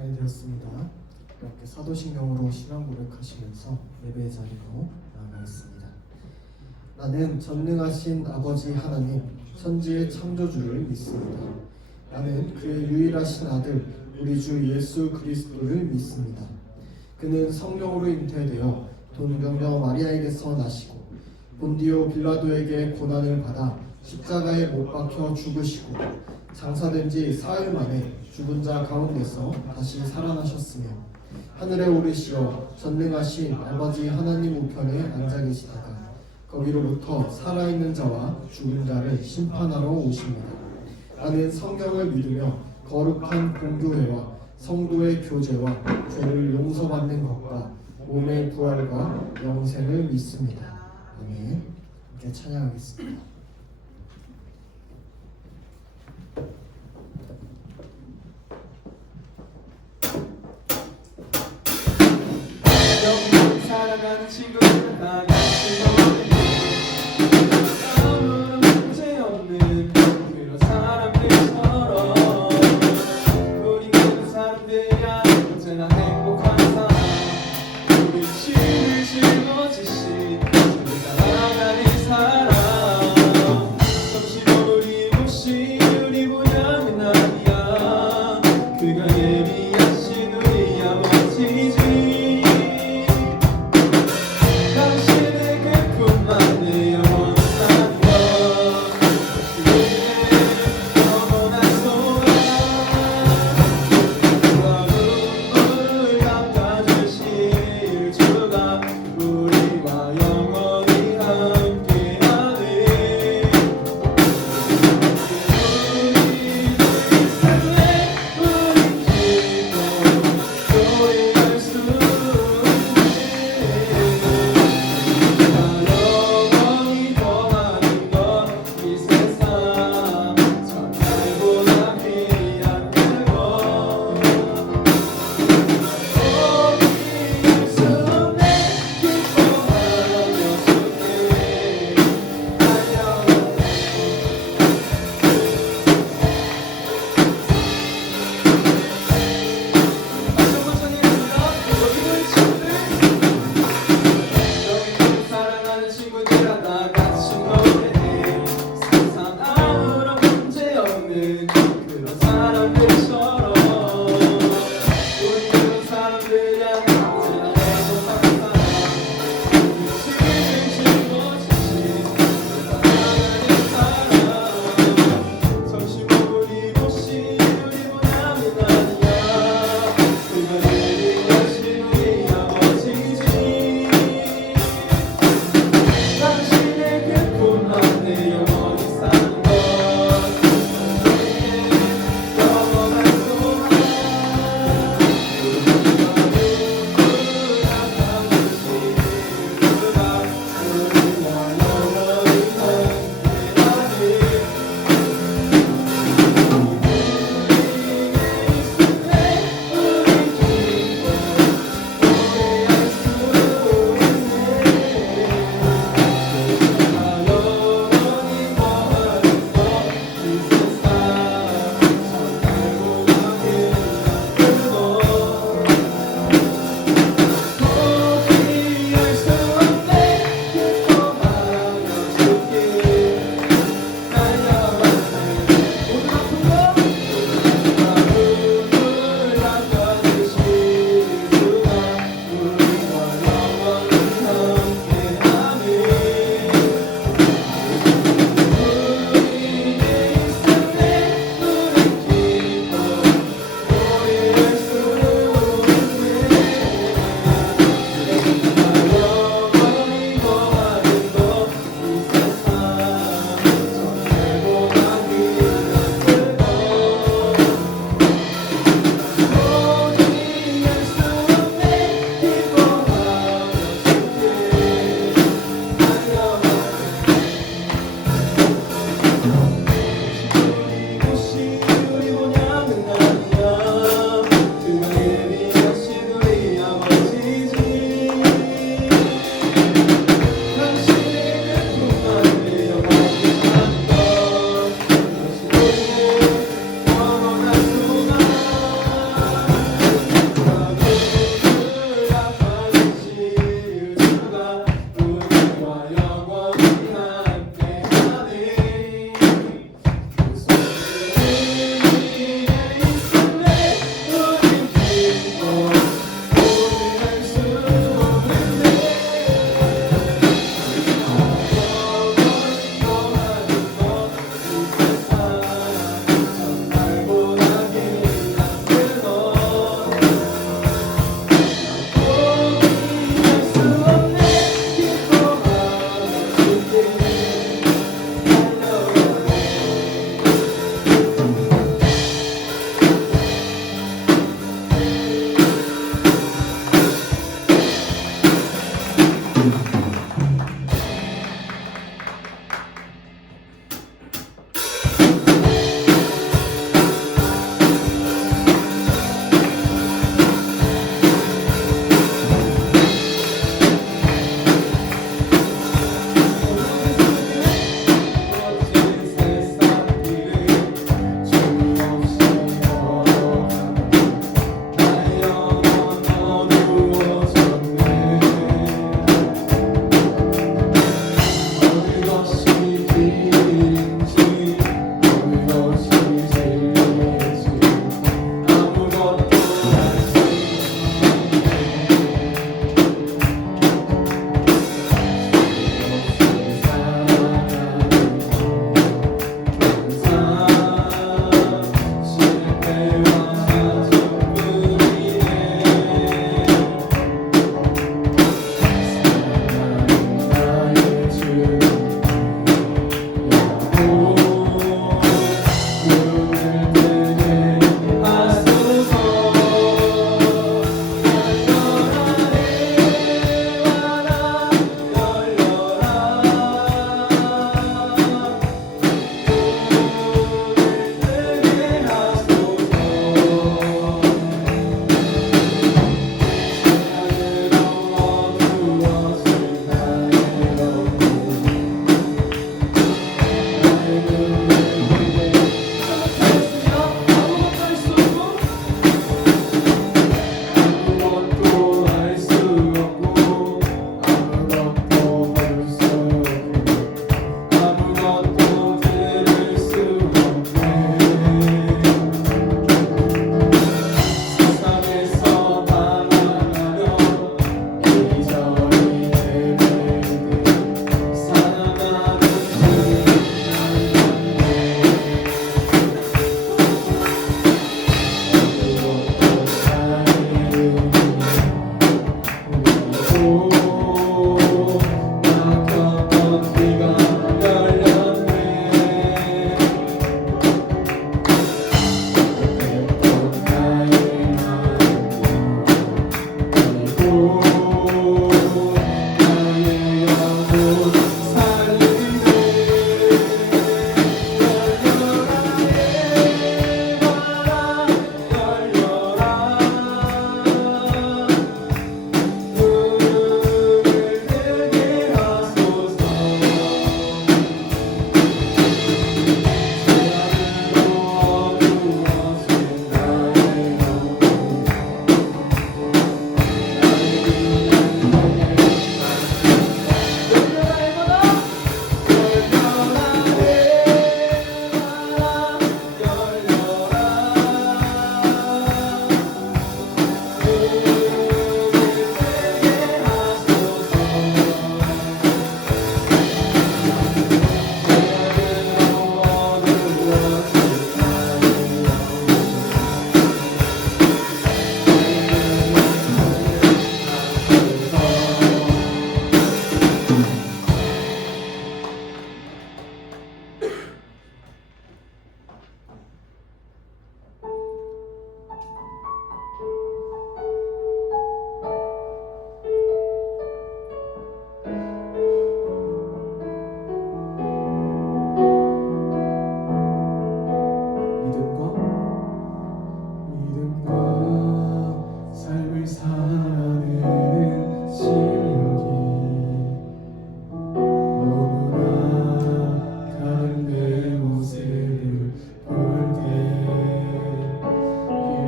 시간이 되었습니다. 이렇게 사도신경으로 신앙 고백하시면서 예배의 자리로 나아가겠습니다. 나는 전능하신 아버지 하나님, 천지의 창조주를 믿습니다. 나는 그의 유일하신 아들, 우리 주 예수 그리스도를 믿습니다. 그는 성령으로 잉태되어 동정녀 마리아에게서 나시고 본디오 빌라도에게 고난을 받아 십자가에 못 박혀 죽으시고 장사된 지 사흘 만에 죽은 자 가운데서 다시 살아나셨으며 하늘에 오르시어 전능하신 아버지 하나님 우편에 앉아 계시다가 거기로부터 살아있는 자와 죽은 자를 심판하러 오십니다. 나는 성경을 믿으며 거룩한 공교회와 성도의 교제와 죄를 용서받는 것과 몸의 부활과 영생을 믿습니다. 아멘. 함께 찬양하겠습니다. 살아가는 친구들 다 같이 아무런 문제 없는 그런 사람들처럼 우리 모든 사람들이야 언제나 행복한 사람 우리 힘을 짊어지신 우리가 나가는 사람 잠시 우리 몫이 우리 보양은 아니야 그가 예비하신 우리 아버지지 당신의 그 품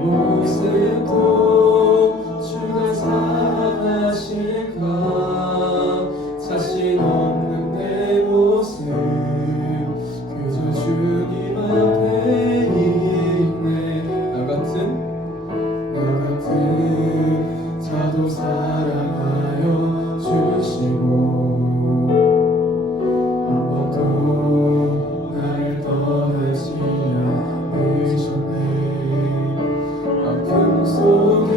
모습도 주가 사랑하실까 자신 없는 내 모습 그저 주님 앞에 있네 나 같은 자도 사랑하여 주시고 한 번도 나를 떠나지 않으셨네 아픔 속에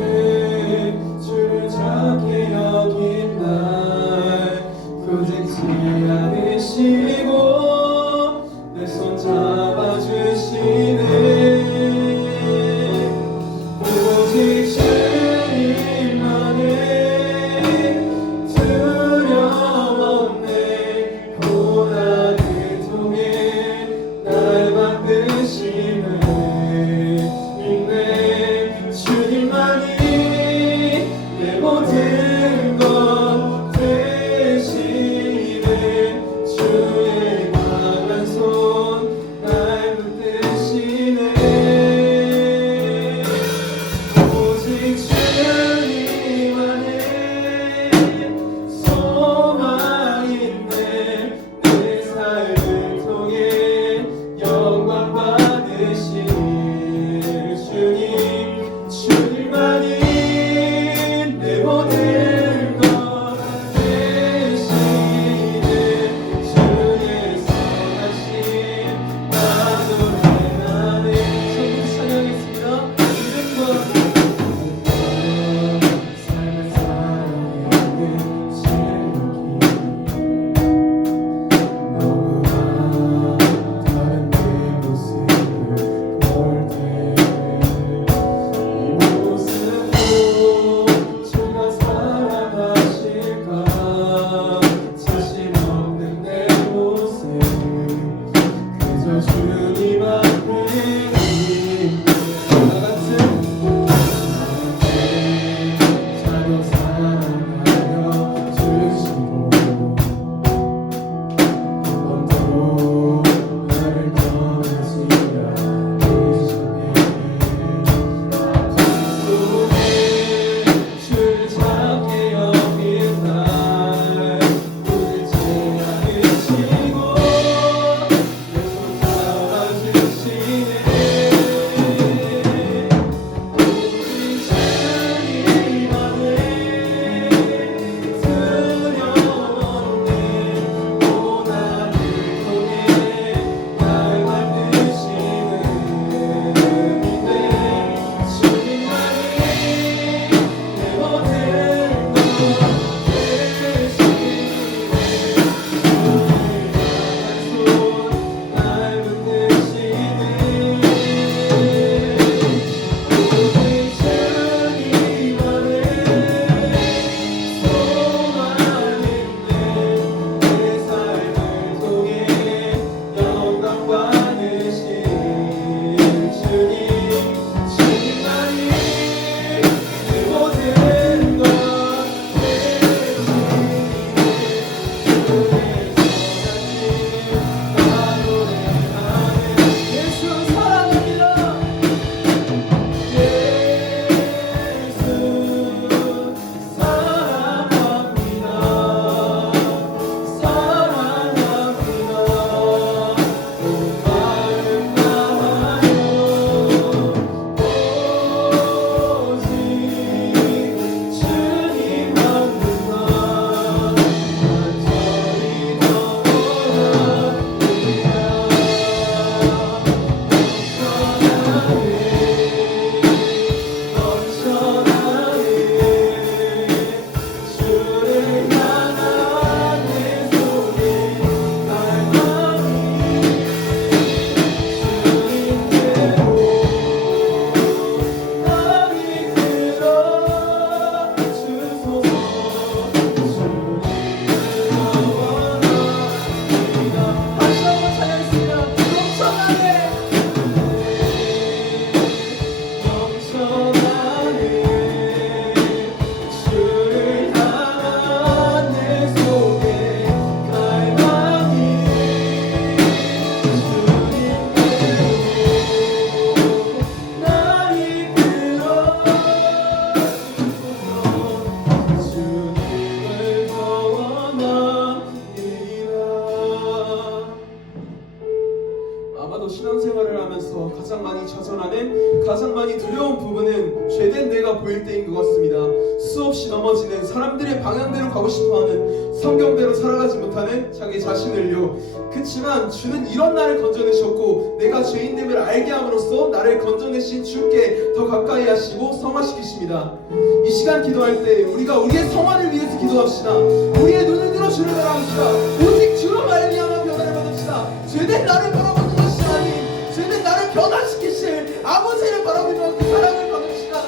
미래가 보일 때인 것 같습니다. 수없이 넘어지는 사람들의 방향대로 가고 싶어하는 성경대로 살아가지 못하는 자기 자신을요. 그치만 주는 이런 나를 건져내셨고 내가 죄인됨을 알게 함으로써 나를 건져내신 주께 더 가까이 하시고 성화시키십니다. 이 시간 기도할 때 우리가 우리의 성화를 위해서 기도합시다. 우리의 눈을 들어 주를 바라봅시다. 오직 주로 말미암아 변화를 받읍시다. 죄된 나를 바라보는 것이 아닌 죄된 나를 변화시키실 아버지를 바라보며 그 사랑을 받읍시다.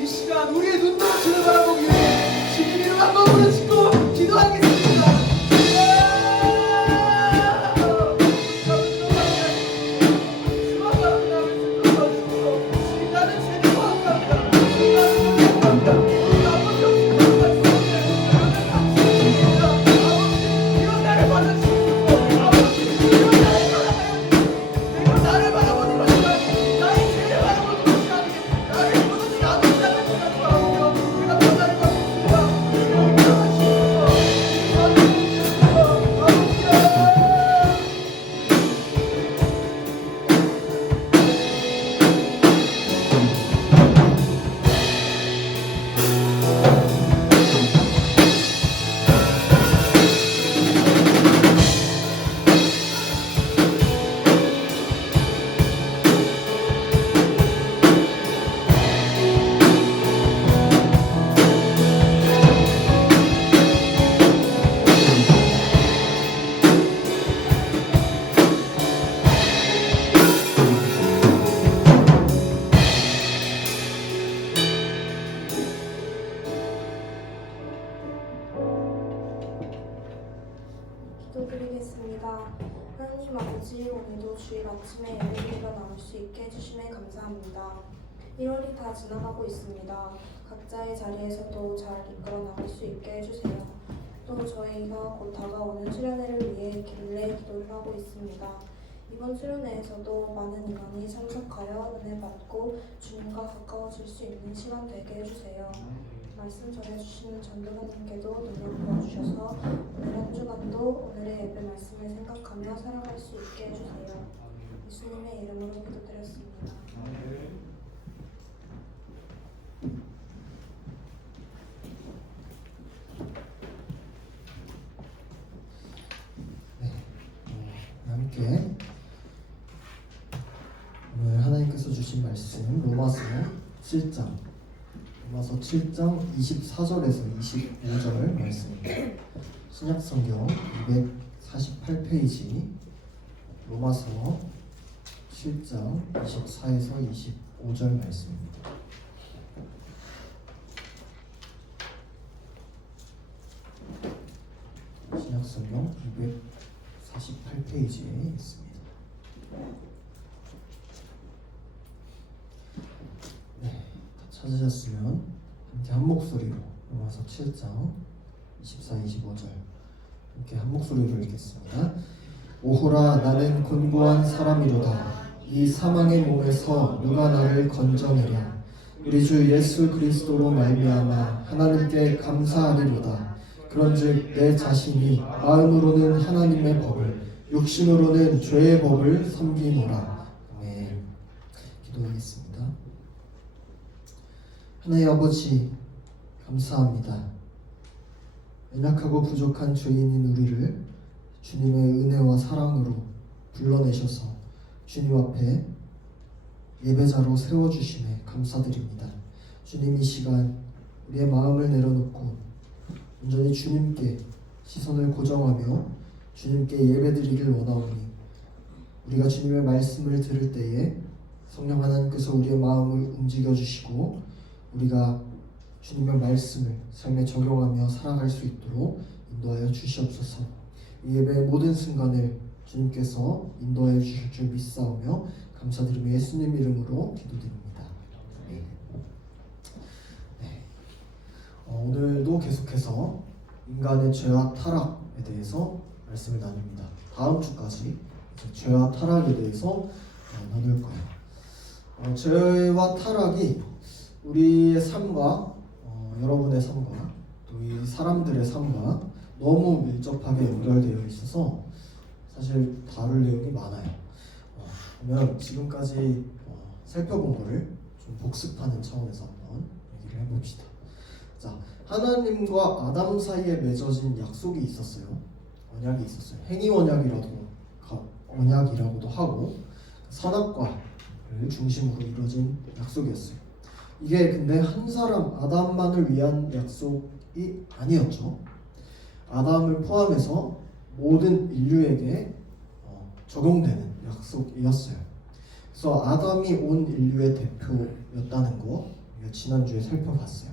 이 시간 우리의 눈으로 주를 바라보기 위해 주님 이름 한 번 부르짖고 기도하겠습니다. 기도드리겠습니다. 하나님 아버지, 오늘도 주일 아침에 예배드리러 나올 수 있게 해주심에 감사합니다. 1월이 다 지나가고 있습니다. 각자의 자리에서도 잘 이끌어 나갈 수 있게 해주세요. 또 저희가 곧 다가오는 수련회를 위해 길래 기도를 하고 있습니다. 이번 수련회에서도 많은 인원이 참석하여 은혜 받고 주님과 가까워질 수 있는 시간 되게 해주세요. 말씀 전해주시는 전도사님께도 능력 부어주셔서 오늘 한 주간도 오늘의 예배 말씀을 생각하며 살아갈 수 있게 해주세요. 예수님의 이름으로 기도드렸습니다. 함께 오늘 하나님께서 주신 말씀 로마서 7장 24절에서 25절 말씀입니다. 신약성경 248페이지 로마서 7장 24에서 25절 말씀입니다. 신약성경 248페이지에 있습니다. 네, 다 찾으셨으면 함께 한 목소리로 로마서 7장 24, 25절 함께 한 목소리로 읽겠습니다. 오호라 나는 곤고한 사람이로다. 이 사망의 몸에서 누가 나를 건져내랴. 우리 주 예수 그리스도로 말미암아 하나님께 감사하리로다. 그런즉 내 자신이 마음으로는 하나님의 법을 육신으로는 죄의 법을 섬기노라. 아멘. 기도하겠습니다. 하나님 아버지 감사합니다. 연약하고 부족한 죄인인 우리를 주님의 은혜와 사랑으로 불러내셔서 주님 앞에 예배자로 세워주심에 감사드립니다. 주님 이 시간 우리의 마음을 내려놓고 온전히 주님께 시선을 고정하며 주님께 예배드리길 원하오니 우리가 주님의 말씀을 들을 때에 성령 하나님께서 우리의 마음을 움직여 주시고 우리가 주님의 말씀을 삶에 적용하며 살아갈 수 있도록 인도하여 주시옵소서. 이 예배의 모든 순간을 주님께서 인도하여 주실 줄 믿사오며 감사드리며 예수님 이름으로 기도드립니다. 네. 오늘도 계속해서 인간의 죄와 타락에 대해서 말씀을 나눕니다. 다음 주까지 죄와 타락에 대해서 나눌 거예요. 죄와 타락이 우리의 삶과 여러분의 삶과 또 이 사람들의 삶과 너무 밀접하게 연결되어 있어서 사실 다룰 내용이 많아요. 그러면 지금까지 살펴본 거를 좀 복습하는 차원에서 한번 얘기를 해봅시다. 자, 하나님과 아담 사이에 맺어진 약속이 있었어요. 언약이 있었어요. 행위 언약이라고도 하고 선악과를 중심으로 이루어진 약속이었어요. 이게 근데 한 사람 아담만을 위한 약속이 아니었죠. 아담을 포함해서 모든 인류에게 적용되는 약속이었어요. 그래서 아담이 온 인류의 대표였다는 거 우리가 지난주에 살펴봤어요.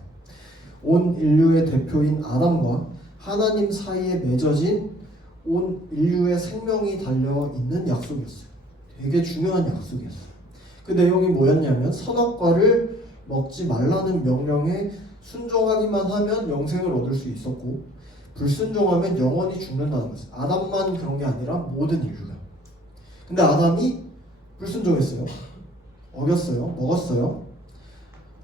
온 인류의 대표인 아담과 하나님 사이에 맺어진 온 인류의 생명이 달려있는 약속이었어요. 되게 중요한 약속이었어요. 그 내용이 뭐였냐면 선악과를 먹지 말라는 명령에 순종하기만 하면 영생을 얻을 수 있었고 불순종하면 영원히 죽는다는 거였어요. 아담만 그런 게 아니라 모든 인류가. 근데 아담이 불순종했어요. 어겼어요. 먹었어요.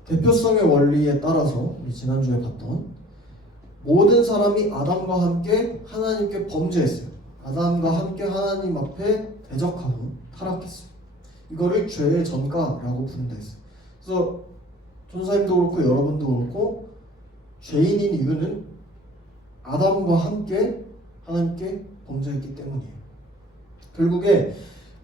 대표성의 원리에 따라서 우리 지난주에 봤던 모든 사람이 아담과 함께 하나님께 범죄했어요. 아담과 함께 하나님 앞에 대적하고 타락했어요. 이거를 죄의 전가라고 부른다 했어요. 그래서 전사님도 그렇고 여러분도 그렇고 죄인인 이유는 아담과 함께 하나님께 범죄했기 때문이에요. 결국에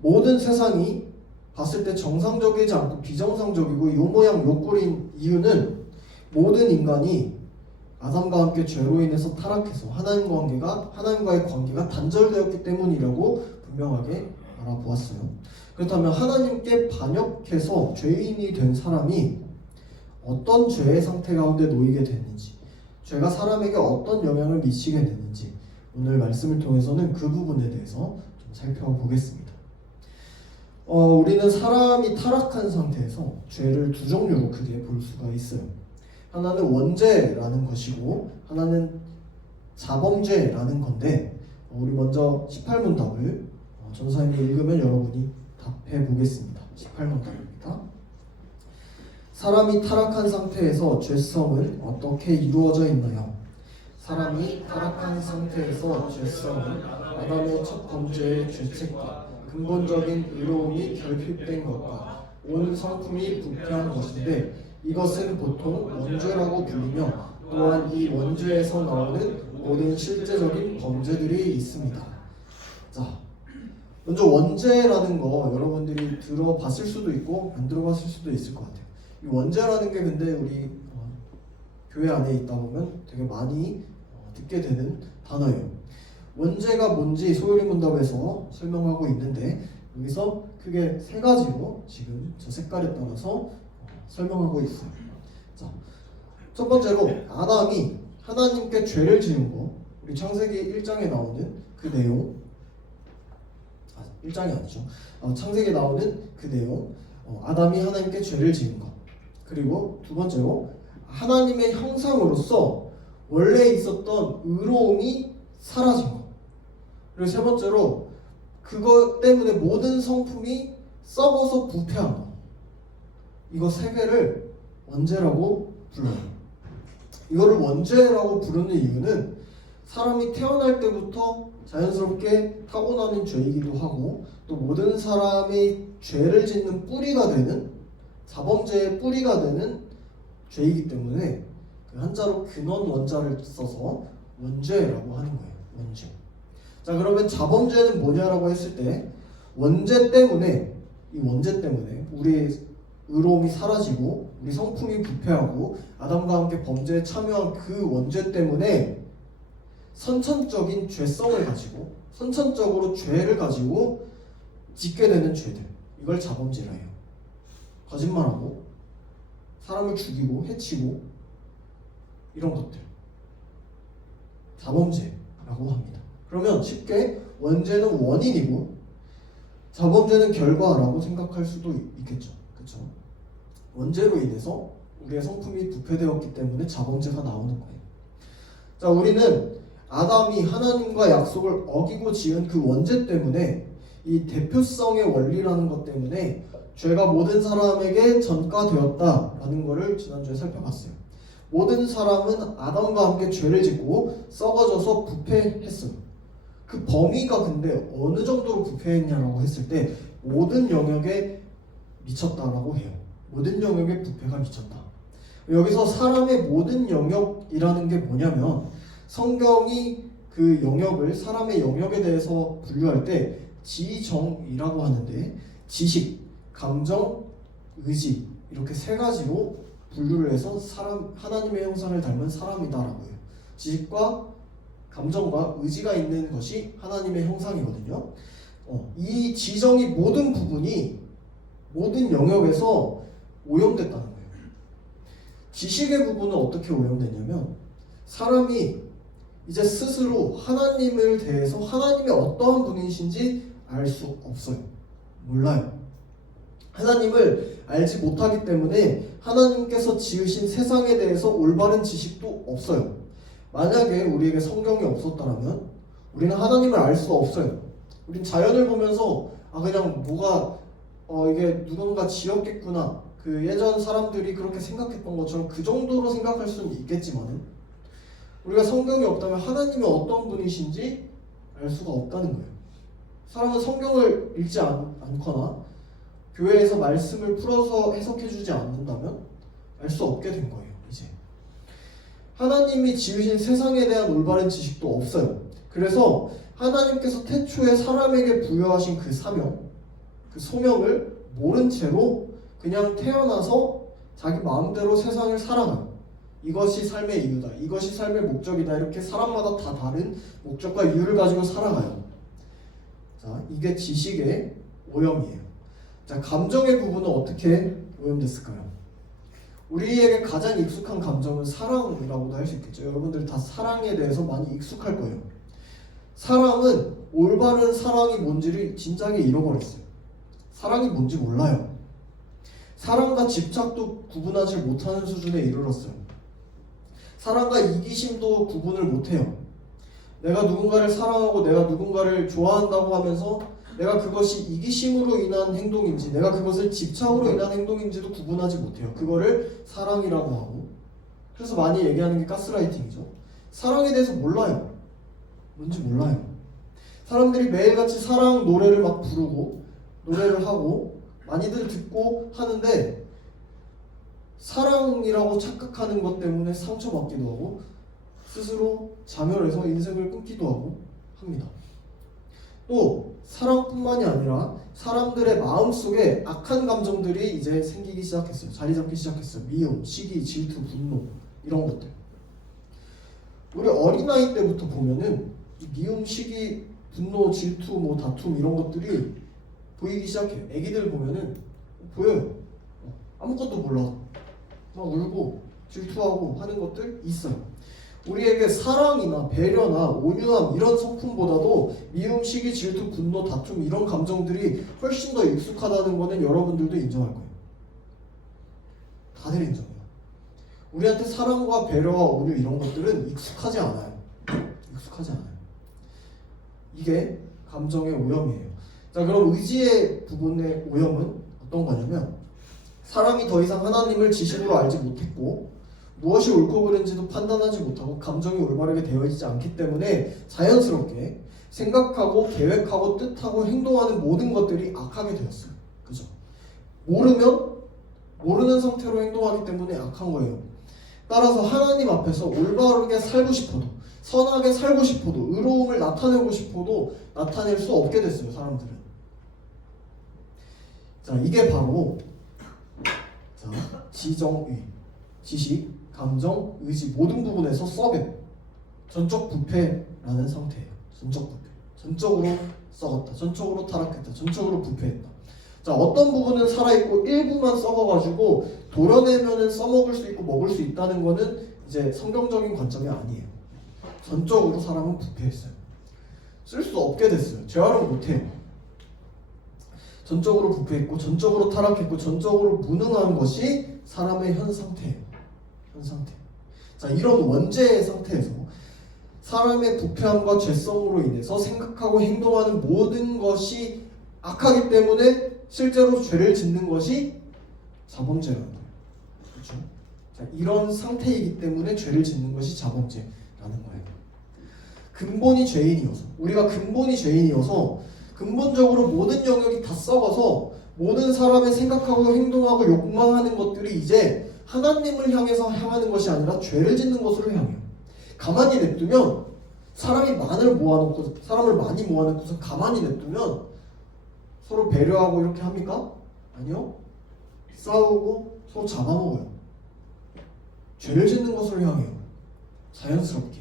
모든 세상이 봤을 때 정상적이지 않고 비정상적이고 요 모양 요 꼴인 이유는 모든 인간이 아담과 함께 죄로 인해서 타락해서 하나님과의 관계가 단절되었기 때문이라고 분명하게 알아보았어요. 그렇다면 하나님께 반역해서 죄인이 된 사람이 어떤 죄의 상태 가운데 놓이게 됐는지, 죄가 사람에게 어떤 영향을 미치게 됐는지 오늘 말씀을 통해서는 그 부분에 대해서 좀 살펴보겠습니다. 우리는 사람이 타락한 상태에서 죄를 두 종류로 크게 볼 수가 있어요. 하나는 원죄라는 것이고 하나는 자범죄라는 건데 우리 먼저 18문답을 전사님이 읽으면 여러분이 답해 보겠습니다. 18문답입니다. 사람이 타락한 상태에서 죄성은 어떻게 이루어져 있나요? 사람이 타락한 상태에서 죄성은 아담의 첫 번째의 죄책과 근본적인 의로움이 결핍된 것과 온 성품이 부패한 것인데 이것은 보통 원죄라고 불리며 또한 이 원죄에서 나오는 모든 실제적인 범죄들이 있습니다. 자, 먼저 원죄라는 거 여러분들이 들어봤을 수도 있고 안 들어봤을 수도 있을 것 같아요. 이 원죄라는 게 근데 우리 교회 안에 있다 보면 되게 많이 듣게 되는 단어예요. 원죄가 뭔지 소요리 문답에서 설명하고 있는데 여기서 크게 세 가지로 지금 저 색깔에 따라서 설명하고 있어요. 자, 첫 번째로 아담이 하나님께 죄를 지은 거, 우리 창세기 1장에 나오는 그 내용, 1장이 아니죠. 창세기에 나오는 그 내용, 아담이 하나님께 죄를 지은 것. 그리고 두 번째로 하나님의 형상으로서 원래 있었던 의로움이 사라진 것. 그리고 세 번째로 그것 때문에 모든 성품이 썩어서 부패한 것. 이거 세 개를 원죄라고 불러요. 이거를 원죄라고 부르는 이유는 사람이 태어날 때부터 자연스럽게 타고나는 죄이기도 하고 또 모든 사람이 죄를 짓는 뿌리가 되는 자범죄의 뿌리가 되는 죄이기 때문에 그 한자로 근원 원자를 써서 원죄라고 하는 거예요. 원죄. 자, 그러면 자범죄는 뭐냐라고 했을 때 원죄 때문에 우리의 의로움이 사라지고 우리 성품이 부패하고 아담과 함께 범죄에 참여한 그 원죄 때문에 선천적인 죄성을 가지고 선천적으로 죄를 가지고 짓게 되는 죄들, 이걸 자범죄라 해요. 거짓말하고 사람을 죽이고 해치고 이런 것들 자범죄라고 합니다. 그러면 쉽게 원죄는 원인이고 자범죄는 결과라고 생각할 수도 있겠죠. 그렇죠? 원죄로 인해서 우리의 성품이 부패되었기 때문에 자범죄가 나오는 거예요. 자, 우리는 아담이 하나님과 약속을 어기고 지은 그 원죄 때문에 이 대표성의 원리라는 것 때문에 죄가 모든 사람에게 전가되었다라는 것을 지난주에 살펴봤어요. 모든 사람은 아담과 함께 죄를 짓고 썩어져서 부패했어요. 그 범위가 근데 어느 정도로 부패했냐라고 했을 때 모든 영역에 미쳤다라고 해요. 모든 영역에 부패가 미쳤다. 여기서 사람의 모든 영역이라는 게 뭐냐면 성경이 그 영역을 사람의 영역에 대해서 분류할 때 지정이라고 하는데 지식, 감정, 의지 이렇게 세 가지로 분류를 해서 사람 하나님의 형상을 닮은 사람이다라고 해요. 지식과 감정과 의지가 있는 것이 하나님의 형상이거든요. 이 지정이 모든 부분이 모든 영역에서 오염됐다는 거예요. 지식의 부분은 어떻게 오염됐냐면 사람이 이제 스스로 하나님을 대해서 하나님이 어떠한 분이신지 알 수 없어요. 몰라요. 하나님을 알지 못하기 때문에 하나님께서 지으신 세상에 대해서 올바른 지식도 없어요. 만약에 우리에게 성경이 없었다면 우리는 하나님을 알 수 없어요. 우린 자연을 보면서 그냥 뭐가 이게 누군가 지었겠구나. 그 예전 사람들이 그렇게 생각했던 것처럼 그 정도로 생각할 수는 있겠지만 우리가 성경이 없다면 하나님이 어떤 분이신지 알 수가 없다는 거예요. 사람은 성경을 읽지 않거나 교회에서 말씀을 풀어서 해석해주지 않는다면 알 수 없게 된 거예요. 이제 하나님이 지으신 세상에 대한 올바른 지식도 없어요. 그래서 하나님께서 태초에 사람에게 부여하신 그 사명, 그 소명을 모른 채로 그냥 태어나서 자기 마음대로 세상을 살아가요. 이것이 삶의 이유다, 이것이 삶의 목적이다, 이렇게 사람마다 다 다른 목적과 이유를 가지고 살아가요. 자, 이게 지식의 오염이에요. 자, 감정의 부분은 어떻게 오염됐을까요? 우리에게 가장 익숙한 감정은 사랑이라고도 할 수 있겠죠. 여러분들 다 사랑에 대해서 많이 익숙할 거예요. 사람은 올바른 사랑이 뭔지를 진작에 잃어버렸어요. 사랑이 뭔지 몰라요. 사랑과 집착도 구분하지 못하는 수준에 이르렀어요. 사랑과 이기심도 구분을 못해요. 내가 누군가를 사랑하고 내가 누군가를 좋아한다고 하면서 내가 그것이 이기심으로 인한 행동인지 내가 그것을 집착으로 인한 행동인지도 구분하지 못해요. 그거를 사랑이라고 하고, 그래서 많이 얘기하는 게 가스라이팅이죠. 사랑에 대해서 몰라요. 뭔지 몰라요. 사람들이 매일같이 사랑 노래를 막 부르고 노래를 하고 많이들 듣고 하는데 사랑이라고 착각하는 것 때문에 상처받기도 하고 스스로 자멸해서 인생을 끊기도 하고 합니다. 또 사랑뿐만이 아니라 사람들의 마음속에 악한 감정들이 이제 생기기 시작했어요. 자리 잡기 시작했어요. 미움, 시기, 질투, 분노 이런 것들. 우리 어린아이 때부터 보면은 미움, 시기, 분노, 질투, 뭐 다툼 이런 것들이 보이기 시작해요. 애기들 보면은 보여요. 아무것도 몰라. 막 울고 질투하고 하는 것들 있어요. 우리에게 사랑이나 배려나 온유함 이런 성품보다도 미움, 시기, 질투, 분노, 다툼 이런 감정들이 훨씬 더 익숙하다는 거는 여러분들도 인정할 거예요. 다들 인정해요. 우리한테 사랑과 배려와 온유 이런 것들은 익숙하지 않아요. 익숙하지 않아요. 이게 감정의 오염이에요. 자, 그럼 의지의 부분의 오염은 어떤 거냐면 사람이 더 이상 하나님을 지식으로 알지 못했고 무엇이 옳고 그른지도 판단하지 못하고 감정이 올바르게 되어 있지 않기 때문에 자연스럽게 생각하고 계획하고 뜻하고 행동하는 모든 것들이 악하게 되었어요. 그죠? 모르는 상태로 행동하기 때문에 악한 거예요. 따라서 하나님 앞에서 올바르게 살고 싶어도 선하게 살고 싶어도 의로움을 나타내고 싶어도 나타낼 수 없게 됐어요. 사람들은. 자, 이게 바로 지정의, 지식, 감정, 의지 모든 부분에서 썩은 전적 부패라는 상태예요. 전적 부패. 전적으로 썩었다. 전적으로 타락했다. 전적으로 부패했다. 자, 어떤 부분은 살아있고 일부만 썩어가지고 도려내면은 써먹을 수 있고 먹을 수 있다는 거는 이제 성경적인 관점이 아니에요. 전적으로 사람은 부패했어요. 쓸 수 없게 됐어요. 재활용 못해요. 전적으로 부패했고 전적으로 타락했고 전적으로 무능한 것이 사람의 현 상태예요. 현 상태. 자, 이런 원죄의 상태에서 사람의 부패함과 죄성으로 인해서 생각하고 행동하는 모든 것이 악하기 때문에 실제로 죄를 짓는 것이 자범죄라는 거예요. 그렇죠? 자, 이런 상태이기 때문에 죄를 짓는 것이 자범죄라는 거예요. 근본이 죄인이어서, 우리가 근본이 죄인이어서 근본적으로 모든 영역이 다 썩어서 모든 사람의 생각하고 행동하고 욕망하는 것들이 이제 하나님을 향해서 향하는 것이 아니라 죄를 짓는 것으로 향해요. 가만히 냅두면 사람을 많이 모아놓고서 가만히 냅두면 서로 배려하고 이렇게 합니까? 아니요. 싸우고 서로 잡아먹어요. 죄를 짓는 것으로 향해요. 자연스럽게.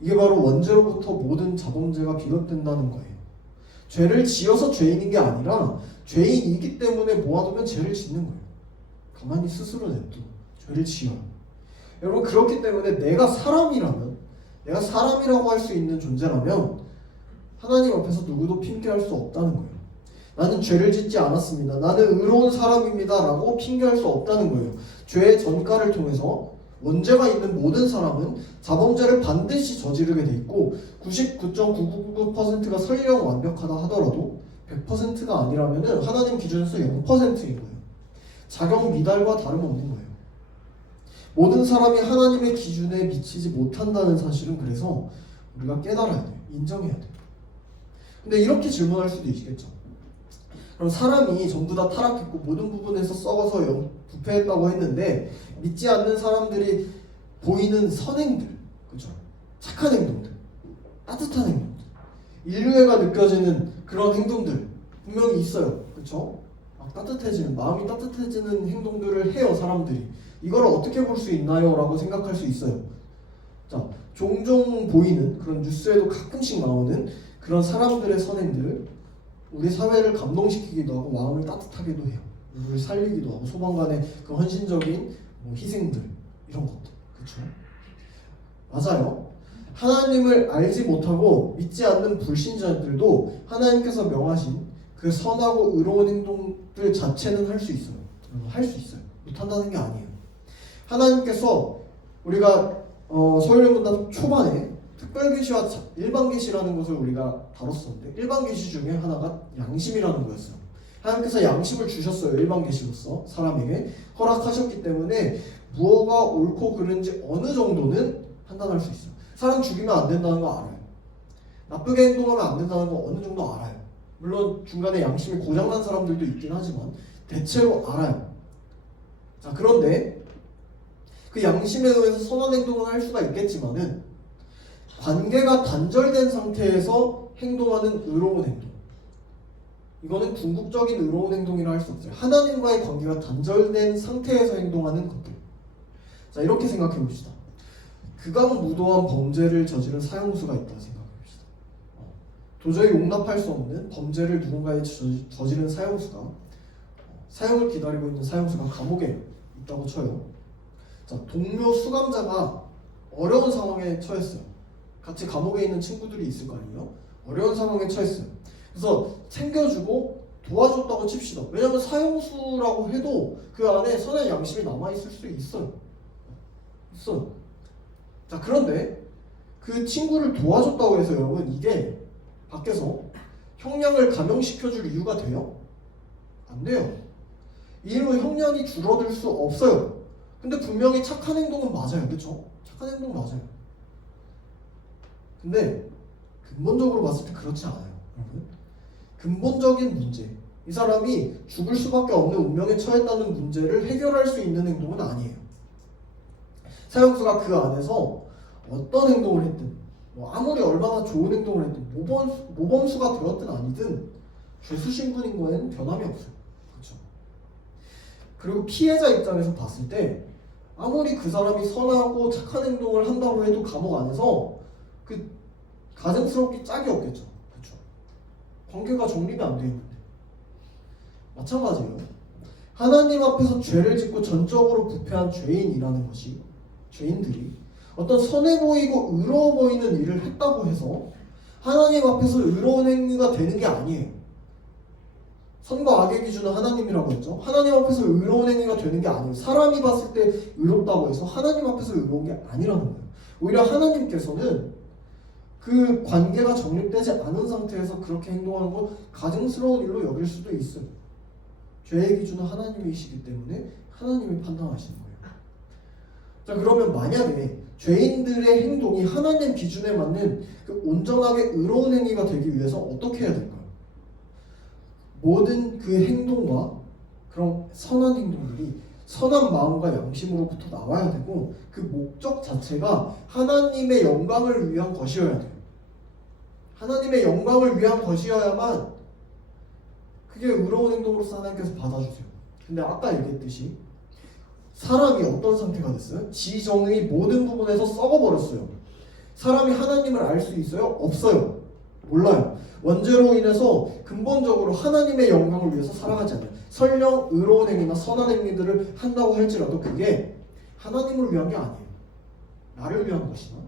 이게 바로 원죄로부터 모든 자범죄가 비롯된다는 거예요. 죄를 지어서 죄인인 게 아니라 죄인이기 때문에 모아두면 죄를 짓는 거예요. 가만히 스스로 냅두고 죄를 지어요. 여러분, 그렇기 때문에 내가 사람이라고 할 수 있는 존재라면 하나님 앞에서 누구도 핑계할 수 없다는 거예요. 나는 죄를 짓지 않았습니다. 나는 의로운 사람입니다. 라고 핑계할 수 없다는 거예요. 죄의 전가를 통해서 원죄가 있는 모든 사람은 자범죄를 반드시 저지르게 돼 있고 99.999%가 설령 완벽하다 하더라도 100%가 아니라면 하나님 기준에서 0%인 거예요. 자격 미달과 다름없는 거예요. 모든 사람이 하나님의 기준에 미치지 못한다는 사실은 그래서 우리가 깨달아야 돼요. 인정해야 돼요. 근데 이렇게 질문할 수도 있겠죠. 그럼 사람이 전부 다 타락했고 모든 부분에서 썩어서 부패했다고 했는데 믿지 않는 사람들이 보이는 선행들, 그렇죠? 착한 행동들, 따뜻한 행동들, 인류애가 느껴지는 그런 행동들 분명히 있어요. 그렇죠? 마음이 따뜻해지는 행동들을 해요, 사람들이. 이걸 어떻게 볼 수 있나요? 라고 생각할 수 있어요. 자, 종종 보이는 그런 뉴스에도 가끔씩 나오는 그런 사람들의 선행들을 우리 사회를 감동시키기도 하고 마음을 따뜻하게도 해요. 우리를 살리기도 하고 소방관의 그 헌신적인 희생들 이런 것들, 그렇죠? 맞아요. 하나님을 알지 못하고 믿지 않는 불신자들도 하나님께서 명하신 그 선하고 의로운 행동들 자체는 할 수 있어요. 할 수 있어요. 못한다는 게 아니에요. 하나님께서 우리가 서울연문답 초반에 특별계시와 일반계시라는 것을 우리가 다뤘었는데 일반계시 중에 하나가 양심이라는 거였어요. 하나님께서 양심을 주셨어요. 일반계시로서 사람에게 허락하셨기 때문에 무엇가 옳고 그른지 어느 정도는 판단할 수 있어요. 사람 죽이면 안 된다는 거 알아요. 나쁘게 행동하면 안 된다는 거 어느 정도 알아요. 물론 중간에 양심이 고장난 사람들도 있긴 하지만 대체로 알아요. 자, 그런데 그 양심에 의해서 선한 행동을 할 수가 있겠지만은 관계가 단절된 상태에서 행동하는 의로운 행동, 이거는 궁극적인 의로운 행동이라 할 수 없어요. 하나님과의 관계가 단절된 상태에서 행동하는 것들. 자, 이렇게 생각해 봅시다. 극악무도한 범죄를 저지른 사형수가 있다고 생각해 봅시다. 도저히 용납할 수 없는 범죄를 누군가에 저지른 사형수가 사형을 기다리고 있는 사형수가 감옥에 있다고 쳐요. 자, 동료 수감자가 어려운 상황에 처했어요. 같이 감옥에 있는 친구들이 있을 거 아니에요? 어려운 상황에 처했어요. 그래서 챙겨주고 도와줬다고 칩시다. 왜냐하면 사형수라고 해도 그 안에 선한 양심이 남아있을 수 있어요. 자, 그런데 그 친구를 도와줬다고 해서 여러분 이게 밖에서 형량을 감형시켜줄 이유가 돼요? 안 돼요. 이로 형량이 줄어들 수 없어요. 근데 분명히 착한 행동은 맞아요. 그렇죠? 착한 행동 맞아요. 근데 근본적으로 봤을 때 그렇지 않아요. 여러분. 근본적인 문제, 이 사람이 죽을 수밖에 없는 운명에 처했다는 문제를 해결할 수 있는 행동은 아니에요. 사형수가 그 안에서 어떤 행동을 했든 아무리 얼마나 좋은 행동을 했든 모범수가 되었든 아니든 죄수 신분인 거에는 변함이 없어요. 그렇죠? 그리고 피해자 입장에서 봤을 때 아무리 그 사람이 선하고 착한 행동을 한다고 해도 감옥 안에서 그 가증스럽게 짝이 없겠죠. 그렇죠? 관계가 정립이 안 되어 있는데 마찬가지예요. 하나님 앞에서 죄를 짓고 전적으로 부패한 죄인이라는 것이, 죄인들이 어떤 선해 보이고 의로워 보이는 일을 했다고 해서 하나님 앞에서 의로운 행위가 되는 게 아니에요. 선과 악의 기준은 하나님이라고 했죠. 하나님 앞에서 의로운 행위가 되는 게 아니에요. 사람이 봤을 때 의롭다고 해서 하나님 앞에서 의로운 게 아니라는 거예요. 오히려 하나님께서는 그 관계가 정립되지 않은 상태에서 그렇게 행동하는 건 가증스러운 일로 여길 수도 있어요. 죄의 기준은 하나님이시기 때문에 하나님이 판단하시는 거예요. 자, 그러면 만약에 죄인들의 행동이 하나님 기준에 맞는 그 온전하게 의로운 행위가 되기 위해서 어떻게 해야 될까요? 모든 그 행동과 그런 선한 행동들이 선한 마음과 양심으로부터 나와야 되고 그 목적 자체가 하나님의 영광을 위한 것이어야 돼요. 하나님의 영광을 위한 것이어야만 그게 의로운 행동으로서 하나님께서 받아주세요. 근데 아까 얘기했듯이 사람이 어떤 상태가 됐어요? 지정의 모든 부분에서 썩어버렸어요. 사람이 하나님을 알 수 있어요? 없어요. 몰라요. 원죄로 인해서 근본적으로 하나님의 영광을 위해서 살아가지 않아요. 설령 의로운 행위나 선한 행위들을 한다고 할지라도 그게 하나님을 위한 게 아니에요. 나를 위한 것이나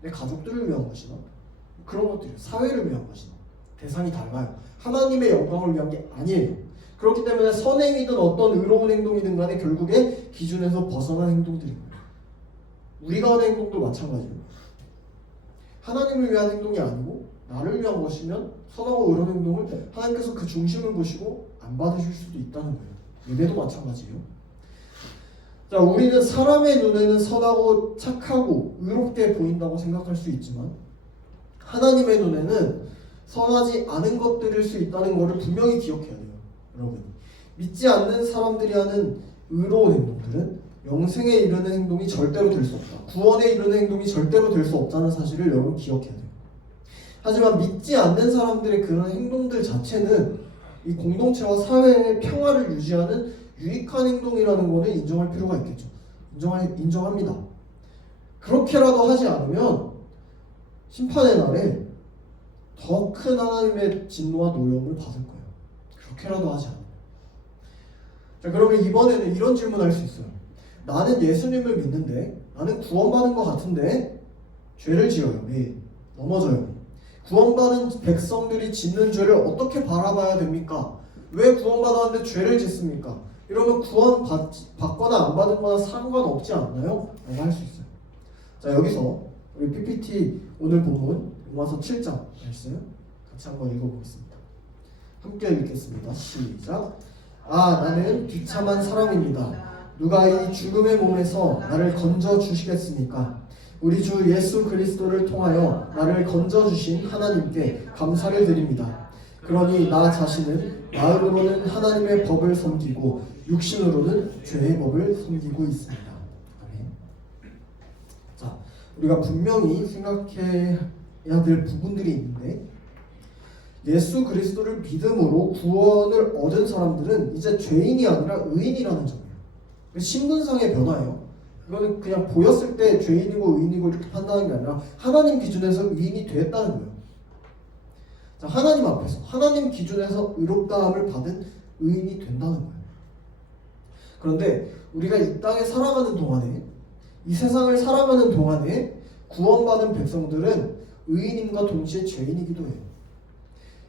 내 가족들을 위한 것이나 그런 것들이에요. 사회를 위한 것이나 대상이 달라요. 하나님의 영광을 위한 게 아니에요. 그렇기 때문에 선행이든 어떤 의로운 행동이든 간에 결국에 기준에서 벗어난 행동들인 거예요. 우리가 하는 행동도 마찬가지예요. 하나님을 위한 행동이 아니고 나를 위한 것이면 선하고 의로운 행동을 하나님께서 그 중심을 보시고 안 받으실 수도 있다는 거예요. 예배도 마찬가지예요. 자, 우리는 사람의 눈에는 선하고 착하고 의롭게 보인다고 생각할 수 있지만 하나님의 눈에는 선하지 않은 것들일 수 있다는 것을 분명히 기억해야 돼요. 여러분, 믿지 않는 사람들이 하는 의로운 행동들은 영생에 이르는 행동이 절대로 될 수 없다. 구원에 이르는 행동이 절대로 될 수 없다는 사실을 여러분 기억해야 돼요. 하지만 믿지 않는 사람들의 그런 행동들 자체는 이 공동체와 사회의 평화를 유지하는 유익한 행동이라는 것을 인정할 필요가 있겠죠. 인정합니다. 그렇게라도 하지 않으면 심판의 날에 더 큰 하나님의 진노와 노여움을 받을 거예요. 그렇게라도 하지 않으면. 자, 그러면 이번에는 이런 질문을 할 수 있어요. 나는 예수님을 믿는데, 나는 구원받은 것 같은데 죄를 지어요. 매일 넘어져요. 구원받은 백성들이 짓는 죄를 어떻게 바라봐야 됩니까? 왜 구원받았는데 죄를 짓습니까? 이러면 구원 받거나 안 받거나 상관없지 않나요? 라고 할 수 있어요. 자, 여기서 우리 PPT 오늘 본문 로마서 7장 말씀 같이 한번 읽어보겠습니다. 함께 읽겠습니다. 시작. 나는 비참한 사람입니다. 누가 이 죽음의 몸에서 나를 건져 주시겠습니까? 우리 주 예수 그리스도를 통하여 나를 건져 주신 하나님께 감사를 드립니다. 그러니 나 자신은 마음으로는 하나님의 법을 섬기고 육신으로는 죄의 법을 섬기고 있습니다. 아멘. 자, 우리가 분명히 생각해야 될 부분들이 있는데 예수 그리스도를 믿음으로 구원을 얻은 사람들은 이제 죄인이 아니라 의인이라는 점이에요. 신분상의 변화예요. 이거는 그냥 보였을 때 죄인이고 의인이고 이렇게 판단하는 게 아니라 하나님 기준에서 의인이 됐다는 거예요. 자, 하나님 앞에서 하나님 기준에서 의롭다함을 받은 의인이 된다는 거예요. 그런데 우리가 이 땅에 살아가는 동안에 이 세상을 살아가는 동안에 구원받은 백성들은 의인임과 동시에 죄인이기도 해요.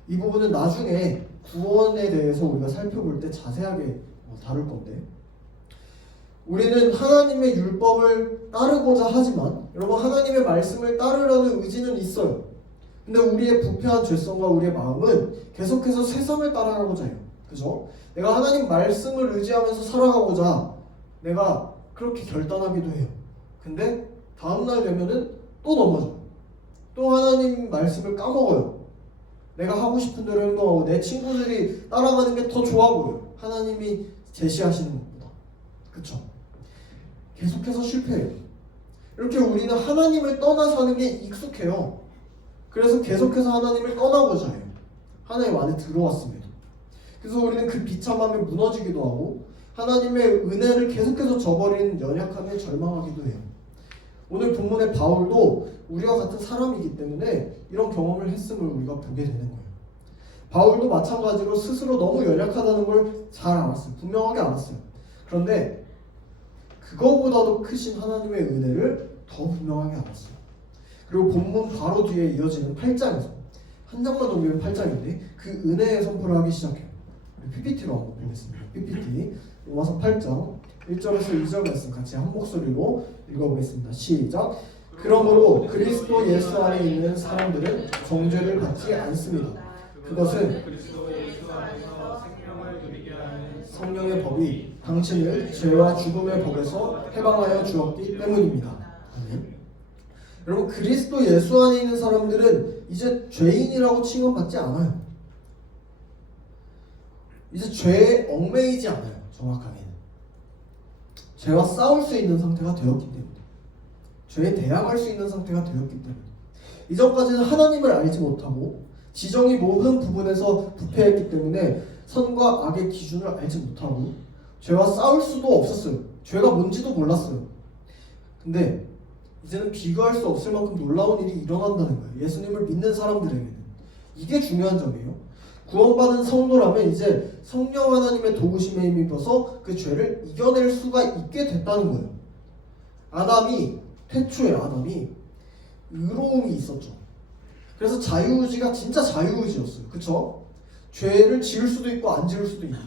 이 부분은 나중에 구원에 대해서 우리가 살펴볼 때 자세하게 다룰 건데 우리는 하나님의 율법을 따르고자 하지만 여러분 하나님의 말씀을 따르려는 의지는 있어요. 근데 우리의 부패한 죄성과 우리의 마음은 계속해서 세상을 따라가고자 해요. 그죠? 내가 하나님 말씀을 의지하면서 살아가고자 내가 그렇게 결단하기도 해요. 근데 다음날 되면은 또 넘어져요. 또 하나님 말씀을 까먹어요. 내가 하고 싶은 대로 행동하고 내 친구들이 따라가는 게 더 좋아 보여요. 하나님이 제시하시는 것보다. 그쵸? 계속해서 실패해요. 이렇게 우리는 하나님을 떠나 사는 게 익숙해요. 그래서 계속해서 하나님을 떠나고자 해요. 하나님 안에 들어왔습니다. 그래서 우리는 그 비참함에 무너지기도 하고 하나님의 은혜를 계속해서 저버리는 연약함에 절망하기도 해요. 오늘 본문의 바울도 우리와 같은 사람이기 때문에 이런 경험을 했음을 우리가 보게 되는 거예요. 바울도 마찬가지로 스스로 너무 연약하다는 걸 잘 알았어요. 분명하게 알았어요. 그런데 그거보다도 크신 하나님의 은혜를 더 분명하게 알았어요. 그리고 본문 바로 뒤에 이어지는 8장에서 한 장만 넘기면 8장인데 그 은혜의 선포를 하기 시작해요. PPT로 한번 보겠습니다. PPT 로마서 8장 1절에서 2절 말씀 같이 한 목소리로 읽어보겠습니다. 시작. 그러므로 그리스도 예수 안에 있는 사람들은 정죄를 받지 않습니다. 그것은 성령의 법이 당신을 죄와 죽음의 법에서 해방하여 주었기 때문입니다. 아멘. 여러분 그리스도 예수 안에 있는 사람들은 이제 죄인이라고 취급받지 않아요. 이제 죄에 얽매이지 않아요. 정확하게는. 죄와 싸울 수 있는 상태가 되었기 때문에, 죄에 대항할 수 있는 상태가 되었기 때문에, 이전까지는 하나님을 알지 못하고 지정이 모든 부분에서 부패했기 때문에 선과 악의 기준을 알지 못하고 죄와 싸울 수도 없었어요. 죄가 뭔지도 몰랐어요. 근데 이제는 비교할 수 없을 만큼 놀라운 일이 일어난다는 거예요. 예수님을 믿는 사람들에게는. 이게 중요한 점이에요. 구원받은 성도라면 이제 성령 하나님의 도우심에 힘입어서 그 죄를 이겨낼 수가 있게 됐다는 거예요. 태초에 아담이 의로움이 있었죠. 그래서 자유의지가 진짜 자유의지였어요. 그쵸? 죄를 지을 수도 있고 안 지을 수도 있는,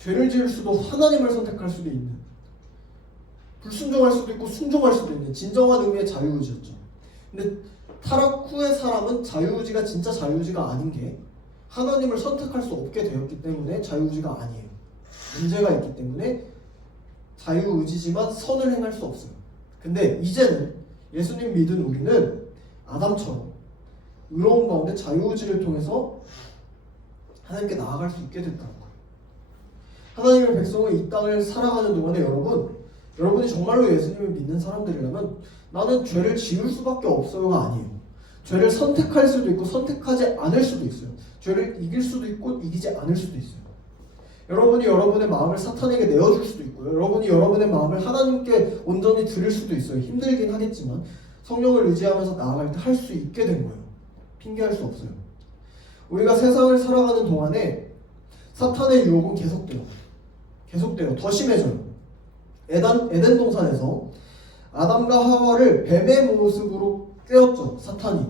죄를 지을 수도 하나님을 선택할 수도 있는, 불순종할 수도 있고 순종할 수도 있는 진정한 의미의 자유의지였죠. 근데 타락 후의 사람은 자유의지가 진짜 자유의지가 아닌 게 하나님을 선택할 수 없게 되었기 때문에 자유의지가 아니에요. 문제가 있기 때문에 자유의지지만 선을 행할 수 없어요. 근데 이제는 예수님 믿은 우리는 아담처럼 의로운 가운데 자유의지를 통해서 하나님께 나아갈 수 있게 됐다는 거예요. 하나님의 백성은 이 땅을 살아가는 동안에 여러분이 정말로 예수님을 믿는 사람들이라면 나는 죄를 지을 수밖에 없어요가 아니에요. 죄를 선택할 수도 있고 선택하지 않을 수도 있어요. 죄를 이길 수도 있고 이기지 않을 수도 있어요. 여러분이 여러분의 마음을 사탄에게 내어줄 수도 있고요. 여러분이 여러분의 마음을 하나님께 온전히 드릴 수도 있어요. 힘들긴 하겠지만 성령을 의지하면서 나아갈 때 할 수 있게 된 거예요. 핑계할 수 없어요. 우리가 세상을 살아가는 동안에 사탄의 유혹은 계속돼요. 더 심해져요. 에덴 동산에서 아담과 하와를 뱀의 모습으로 꿰었죠. 사탄이.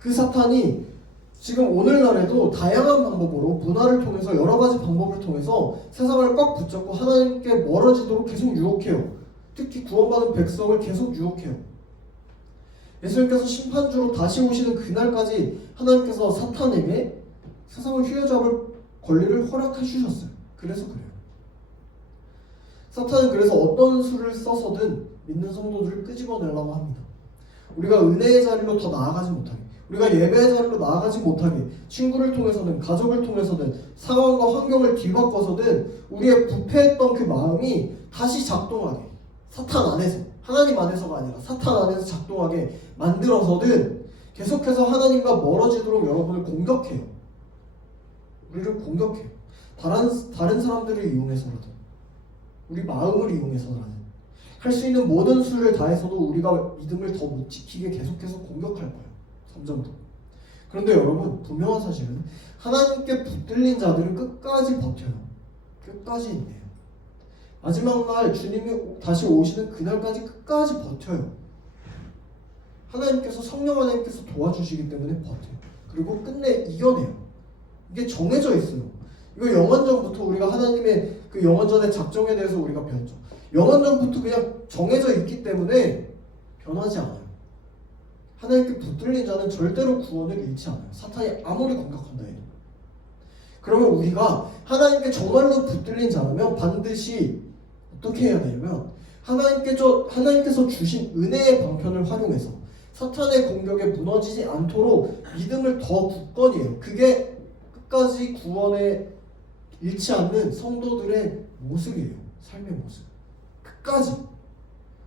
그 사탄이 지금 오늘날에도 다양한 방법으로 문화를 통해서 여러 가지 방법을 통해서 세상을 꽉 붙잡고 하나님께 멀어지도록 계속 유혹해요. 특히 구원받은 백성을 계속 유혹해요. 예수님께서 심판주로 다시 오시는 그날까지 하나님께서 사탄에게 세상을 휘어잡을 권리를 허락해 주셨어요. 그래서 그래요. 사탄은 그래서 어떤 수를 써서든 믿는 성도들을 끄집어내려고 합니다. 우리가 은혜의 자리로 더 나아가지 못하게, 우리가 예배의 자리로 나아가지 못하게, 친구를 통해서든 가족을 통해서든 상황과 환경을 뒤바꿔서든 우리의 부패했던 그 마음이 다시 작동하게, 사탄 안에서, 하나님 안에서가 아니라 사탄 안에서 작동하게 만들어서든 계속해서 하나님과 멀어지도록 여러분을 공격해요. 우리를 공격해요. 다른 사람들을 이용해서라도, 우리 마음을 이용해서라도 할 수 있는 모든 수를 다해서도 우리가 믿음을 더 못 지키게 계속해서 공격할 거예요. 점점 더. 그런데 여러분, 분명한 사실은 하나님께 붙들린 자들은 끝까지 버텨요. 끝까지 있네요. 마지막 날 주님이 다시 오시는 그날까지 끝까지 버텨요. 성령 하나님께서 도와주시기 때문에 버텨요. 그리고 끝내 이겨내요. 이게 정해져 있어요. 이거 영원전부터 우리가 하나님의 그 영원전의 작정에 대해서 우리가 배웠죠. 영원전부터 그냥 정해져 있기 때문에 변하지 않아요. 하나님께 붙들린 자는 절대로 구원을 잃지 않아요. 사탄이 아무리 공격한다 해도. 그러면 우리가 하나님께 정말로 붙들린 자라면 반드시 어떻게 해야 되냐면 하나님께서 주신 은혜의 방편을 활용해서 사탄의 공격에 무너지지 않도록 믿음을 더 굳건히 해요. 그게 끝까지 구원에 잃지 않는 성도들의 모습이에요. 삶의 모습. 끝까지.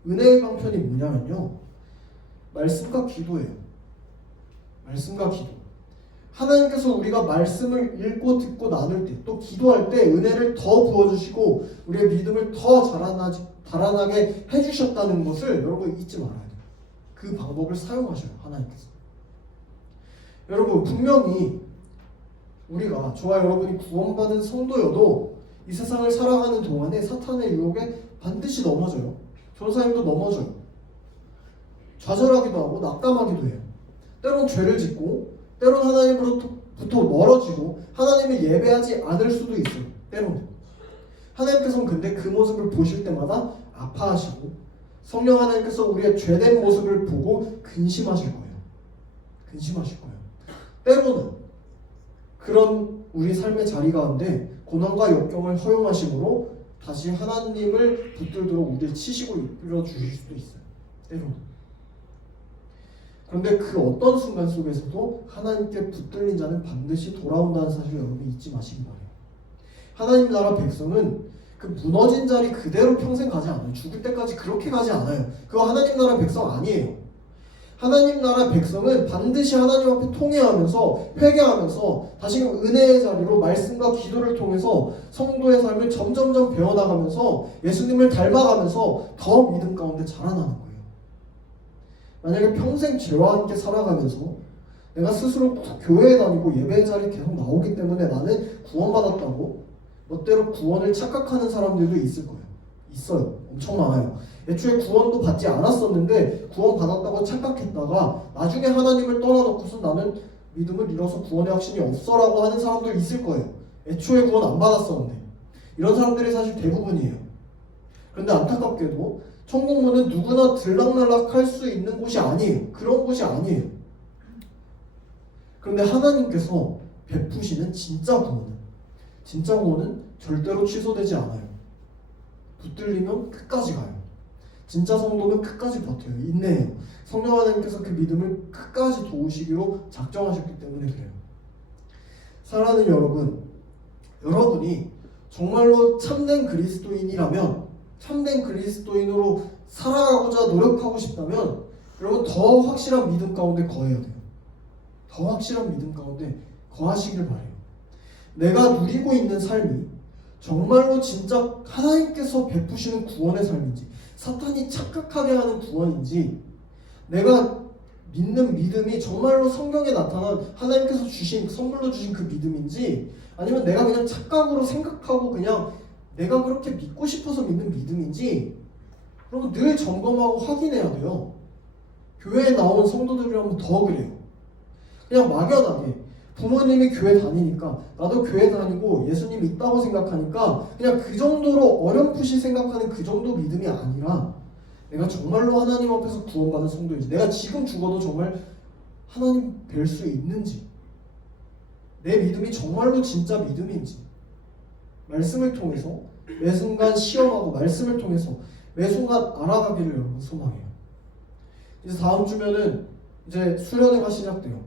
은혜의 방편이 뭐냐면요, 말씀과 기도예요. 말씀과 기도. 하나님께서 우리가 말씀을 읽고 듣고 나눌 때, 또 기도할 때 은혜를 더 부어주시고 우리의 믿음을 더 자라나게 해주셨다는 것을 여러분 잊지 말아야 돼요. 그 방법을 사용하셔요. 하나님께서. 여러분, 분명히 저와 여러분이 구원받은 성도여도 이 세상을 살아가는 동안에 사탄의 유혹에 반드시 넘어져요. 전사님도 넘어져요. 좌절하기도 하고 낙담하기도 해요. 때론 죄를 짓고, 때론 하나님으로부터 멀어지고 하나님을 예배하지 않을 수도 있어요. 때로는. 하나님께서는 근데 그 모습을 보실 때마다 아파하시고 성령 하나님께서 우리의 죄된 모습을 보고 근심하실 거예요. 근심하실 거예요. 때로는 그런 우리 삶의 자리 가운데 고난과 역경을 허용하심으로 다시 하나님을 붙들도록 우리를 치시고 이끌어 주실 수도 있어요. 때로는. 그런데 그 어떤 순간 속에서도 하나님께 붙들린 자는 반드시 돌아온다는 사실을 여러분 잊지 마시기 바래요. 하나님 나라 백성은 그 무너진 자리 그대로 평생 가지 않아요. 죽을 때까지 그렇게 가지 않아요. 그거 하나님 나라 백성 아니에요. 하나님 나라 백성은 반드시 하나님 앞에 통회하면서 회개하면서 다시금 은혜의 자리로 말씀과 기도를 통해서 성도의 삶을 점점점 배워나가면서 예수님을 닮아가면서 더 믿음 가운데 자라나는 거예요. 만약에 평생 죄와 함께 살아가면서 내가 스스로 교회에 다니고 예배의 자리에 계속 나오기 때문에 나는 구원받았다고 멋대로 구원을 착각하는 사람들도 있을 거예요. 있어요. 엄청 많아요. 애초에 구원도 받지 않았었는데 구원 받았다고 착각했다가 나중에 하나님을 떠나놓고서 나는 믿음을 잃어서 구원의 확신이 없어라고 하는 사람도 있을 거예요. 애초에 구원 안 받았었는데. 이런 사람들이 사실 대부분이에요. 그런데 안타깝게도 천국문은 누구나 들락날락할 수 있는 곳이 아니에요. 그런 곳이 아니에요. 그런데 하나님께서 베푸시는 진짜 구원은 절대로 취소되지 않아요. 붙들리면 끝까지 가요. 진짜 성도는 끝까지 버텨요. 인내해요. 성령 하나님께서 그 믿음을 끝까지 도우시기로 작정하셨기 때문에 그래요. 사랑하는 여러분이 정말로 참된 그리스도인이라면, 참된 그리스도인으로 살아가고자 노력하고 싶다면 여러분 더 확실한 믿음 가운데 거해야 돼요. 더 확실한 믿음 가운데 거하시길 바래요. 내가 누리고 있는 삶이 정말로 진짜 하나님께서 베푸시는 구원의 삶인지, 사탄이 착각하게 하는 구원인지, 내가 믿는 믿음이 정말로 성경에 나타난 하나님께서 주신, 선물로 주신 그 믿음인지, 아니면 내가 그냥 착각으로 생각하고 그냥 내가 그렇게 믿고 싶어서 믿는 믿음인지, 그러면 늘 점검하고 확인해야 돼요. 교회에 나온 성도들이라면 더 그래요. 그냥 막연하게 부모님이 교회 다니니까 나도 교회 다니고 예수님 있다고 생각하니까 그냥 그 정도로 어렴풋이 생각하는 그 정도 믿음이 아니라, 내가 정말로 하나님 앞에서 구원받은 성도인지, 내가 지금 죽어도 정말 하나님 뵐 수 있는지, 내 믿음이 정말로 진짜 믿음인지, 말씀을 통해서 매 순간 시험하고 말씀을 통해서 매 순간 알아가기를 여러분 소망해요. 이제 다음 주면은 이제 수련회가 시작돼요.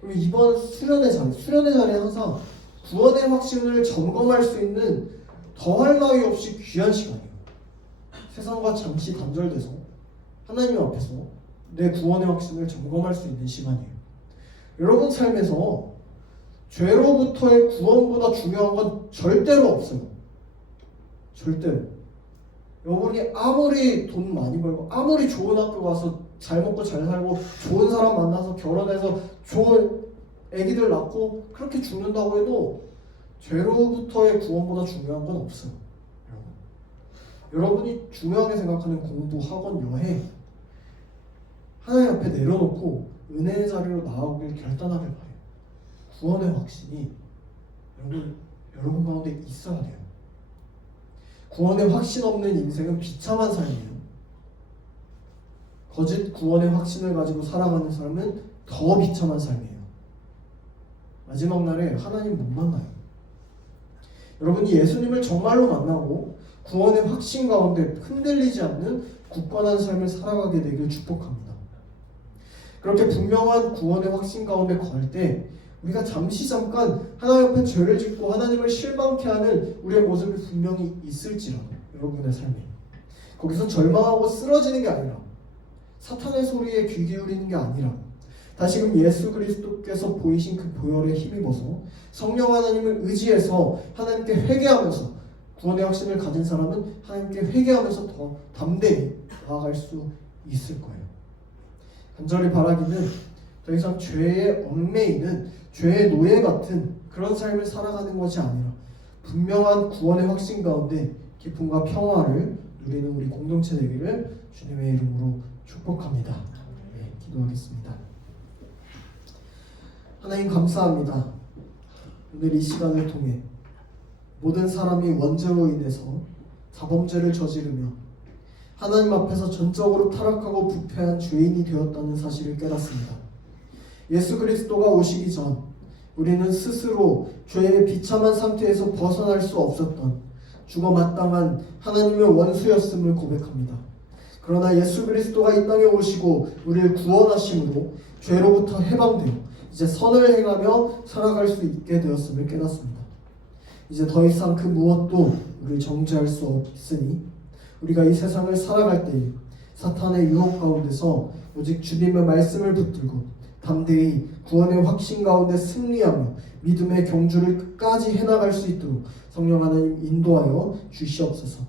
그럼 이번 수련의 자리에 항상 구원의 확신을 점검할 수 있는 더할 나위 없이 귀한 시간이에요. 세상과 잠시 단절돼서 하나님 앞에서 내 구원의 확신을 점검할 수 있는 시간이에요. 여러분 삶에서 죄로부터의 구원보다 중요한 건 절대로 없어요. 절대로. 여러분이 아무리 돈 많이 벌고 아무리 좋은 학교 가서 잘 먹고 잘 살고 좋은 사람 만나서 결혼해서 좋은 애기들 낳고 그렇게 죽는다고 해도 죄로부터의 구원보다 중요한 건 없어요. 여러분이 중요하게 생각하는 공부, 학원, 여행, 하나님 앞에 내려놓고 은혜의 자리로 나아오길 결단하길 바래요. 구원의 확신이 여러분 가운데 있어야 돼요. 구원의 확신 없는 인생은 비참한 삶이에요. 거짓 구원의 확신을 가지고 살아가는 사람은 더 비참한 삶이에요. 마지막 날에 하나님 못 만나요. 여러분이 예수님을 정말로 만나고 구원의 확신 가운데 흔들리지 않는 굳건한 삶을 살아가게 되길 축복합니다. 그렇게 분명한 구원의 확신 가운데 걸 때 우리가 잠깐 하나님 앞에 죄를 짓고 하나님을 실망케 하는 우리의 모습이 분명히 있을지라도 여러분의 삶에 거기서 절망하고 쓰러지는 게 아니라, 사탄의 소리에 귀 기울이는 게 아니라, 다시금 예수 그리스도께서 보이신 그 보혈에 힘입어서 성령 하나님을 의지해서 하나님께 회개하면서, 구원의 확신을 가진 사람은 하나님께 회개하면서 더 담대히 나아갈 수 있을 거예요. 간절히 바라기는 더 이상 죄에 얽매이는 죄의 노예 같은 그런 삶을 살아가는 것이 아니라 분명한 구원의 확신 가운데 기쁨과 평화를 누리는 우리 공동체 되기를 주님의 이름으로 축복합니다. 네, 기도하겠습니다. 하나님 감사합니다. 오늘 이 시간을 통해 모든 사람이 원죄로 인해서 자범죄를 저지르며 하나님 앞에서 전적으로 타락하고 부패한 죄인이 되었다는 사실을 깨닫습니다. 예수 그리스도가 오시기 전 우리는 스스로 죄의 비참한 상태에서 벗어날 수 없었던 죽어 마땅한 하나님의 원수였음을 고백합니다. 그러나 예수 그리스도가 이 땅에 오시고 우리를 구원하심으로 죄로부터 해방되어 이제 선을 행하며 살아갈 수 있게 되었음을 깨닫습니다. 이제 더 이상 그 무엇도 우리를 정죄할 수 없으니 우리가 이 세상을 살아갈 때에 사탄의 유혹 가운데서 오직 주님의 말씀을 붙들고 담대히 구원의 확신 가운데 승리하며 믿음의 경주를 끝까지 해나갈 수 있도록 성령 하나님 인도하여 주시옵소서.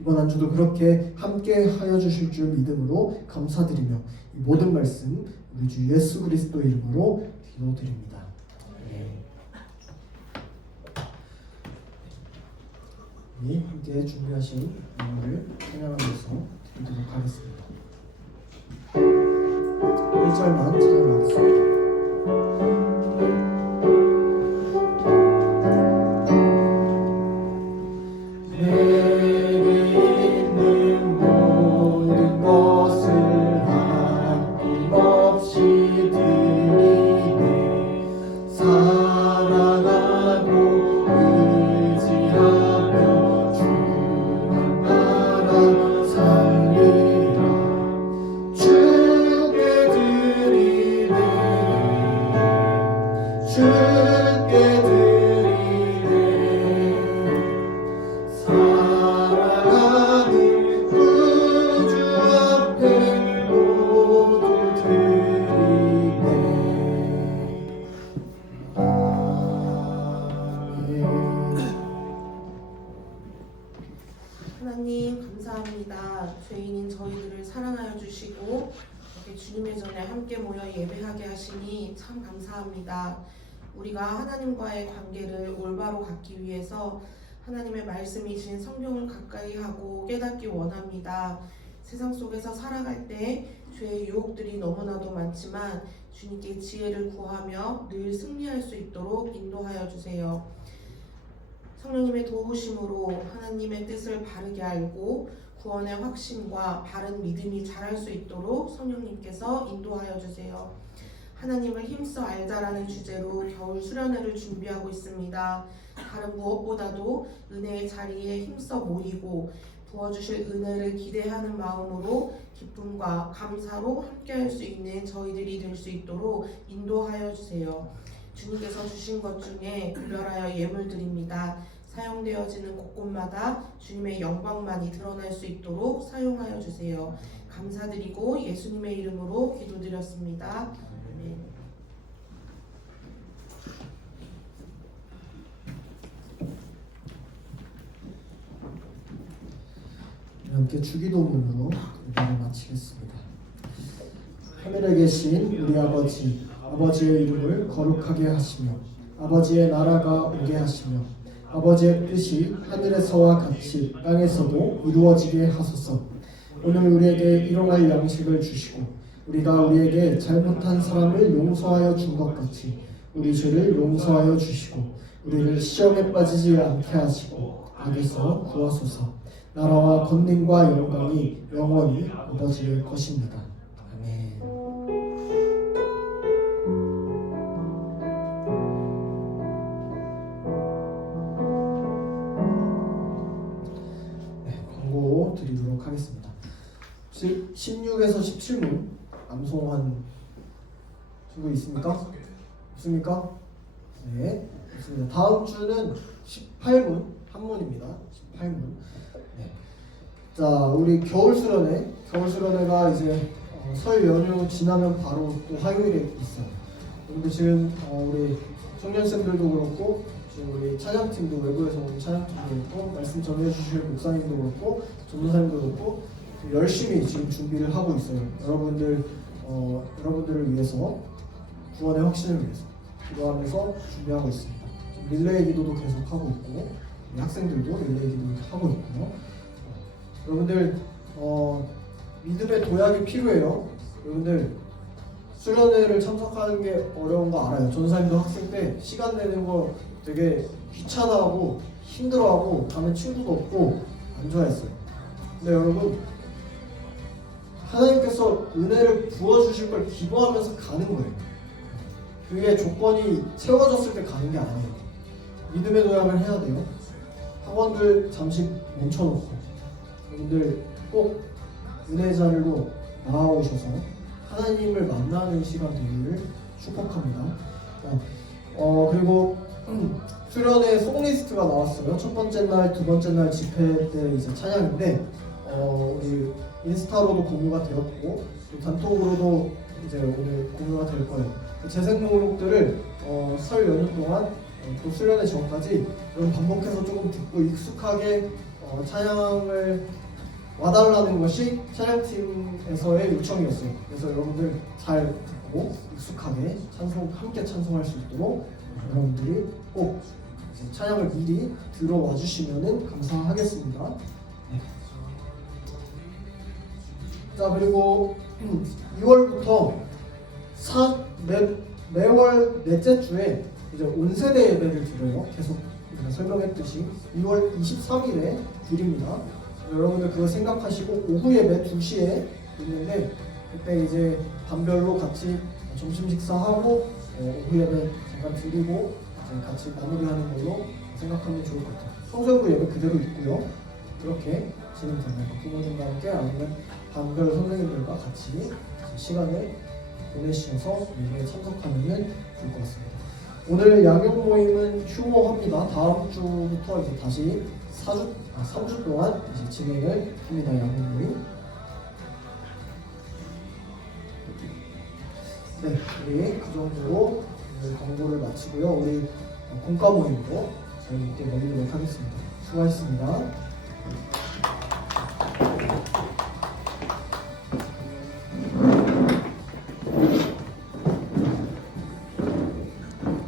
이번 한 주도 그렇게 함께 하여 주실 줄 믿음으로 감사드리며 이 모든 말씀 우리 주 예수 그리스도 이름으로 기도드립니다. 네, 함께 준비하신 음악을 찬양하면서 드리도록 하겠습니다. 1절만 찬양하겠습니다. 하나님 감사합니다. 죄인인 저희들을 사랑하여 주시고 이렇게 주님의 전에 함께 모여 예배하게 하시니 참 감사합니다. 우리가 하나님과의 관계를 올바로 갖기 위해서 하나님의 말씀이신 성경을 가까이 하고 깨닫기 원합니다. 세상 속에서 살아갈 때 죄의 유혹들이 너무나도 많지만 주님께 지혜를 구하며 늘 승리할 수 있도록 인도하여 주세요. 성령님의 도우심으로 하나님의 뜻을 바르게 알고 구원의 확신과 바른 믿음이 자랄 수 있도록 성령님께서 인도하여 주세요. 하나님을 힘써 알자라는 주제로 겨울 수련회를 준비하고 있습니다. 다른 무엇보다도 은혜의 자리에 힘써 모이고 부어주실 은혜를 기대하는 마음으로 기쁨과 감사로 함께할 수 있는 저희들이 될 수 있도록 인도하여 주세요. 주님께서 주신 것 중에 구별하여 예물 드립니다. 사용되어지는 곳곳마다 주님의 영광만이 드러날 수 있도록 사용하여 주세요. 감사드리고 예수님의 이름으로 기도드렸습니다. 아멘. 함께 주기도문으로 예배를 마치겠습니다. 하늘에 계신 우리 아버지, 아버지의 이름을 거룩하게 하시며 아버지의 나라가 오게 하시며 아버지의 뜻이 하늘에서와 같이 땅에서도 이루어지게 하소서. 오늘 우리에게 일용할 양식을 주시고 우리가 우리에게 잘못한 사람을 용서하여 준 것 같이 우리 죄를 용서하여 주시고 우리를 시험에 빠지지 않게 하시고 악에서 구하소서. 나라와 권능과 영광이 영원히 아버지의 것입니다. 아멘. 광고 드리도록 하겠습니다. 16에서 17문 암송한 친구 있습니까? 없습니까? 네, 있습니다. 다음 주는 18문 한문입니다. 18문. 네. 자, 우리 겨울 수련회가 이제 설 연휴 지나면 바로 또 화요일에 있어요. 근데 지금 우리 청년생들도 그렇고 지금 우리 찬양팀도 외부에서 온 찬양팀도 그렇고 말씀 전해주실 목사님도 그렇고 전도사님도 그렇고 열심히 지금 준비를 하고 있어요. 여러분들을 위해서 구원의 확신을 위해서 기도하면서 준비하고 있습니다. 릴레이 기도도 계속 하고 있고 학생들도 릴레이 기도 하고 있고요. 여러분들 믿음의 도약이 필요해요. 여러분들 수련회를 참석하는 게 어려운 거 알아요. 전사님도 학생 때 시간 내는 거 되게 귀찮아하고 힘들어하고 가면 친구도 없고 안 좋아했어요. 근데 여러분 하나님께서 은혜를 부어주실 걸 기도하면서 가는 거예요. 그게 조건이 채워졌을 때 가는 게 아니에요. 믿음의 도약을 해야 돼요. 학원들 잠시 멈춰놓고 여러분들 꼭 은혜 자리로 나와오셔서 하나님을 만나는 시간 되기를 축복합니다. 그리고 수련회 송리스트가 나왔어요. 첫 번째 날, 두 번째 날 집회 때 이제 찬양인데 우리 인스타로도 공유가 되었고 또 단톡으로도 이제 오늘 공유가 될 거예요. 그 재생 목록들을 설 연휴 동안 또 수련회 전까지 여러분 반복해서 조금 듣고 익숙하게 찬양을 와달라는 것이 찬양팀에서의 요청이었어요. 그래서 여러분들 잘 듣고 익숙하게 함께 찬송할 수 있도록 여러분들이 꼭 이제 찬양을 미리 들어와 주시면은 감사하겠습니다. 네. 자, 그리고 2월부터 매월 넷째 주에 이제 온세대 예배를 드려요. 계속 제가 설명했듯이 2월 23일에 드립니다. 여러분들 그거 생각하시고 오후 예배 2시에 있는데 그때 이제 반별로 같이 점심 식사하고 오후 예배 잠깐 드리고 이제 같이 마무리하는 걸로 생각하면 좋을 것 같아요. 성수연구 예배 그대로 있고요. 그렇게 진행됩니다. 부모님과 함께 아니면 반별 선생님들과 같이 시간을 보내시면서 예배에 참석하면 좋을 것 같습니다. 오늘 양육 모임은 휴무합니다. 다음 주부터 이제 다시 3주 동안 이제 진행을 합니다. 양육 모임. 네, 우리 그 정도로 오늘 광고를 마치고요. 우리 공과 모임도 저희 이때 넘기도록 하겠습니다. 수고하셨습니다.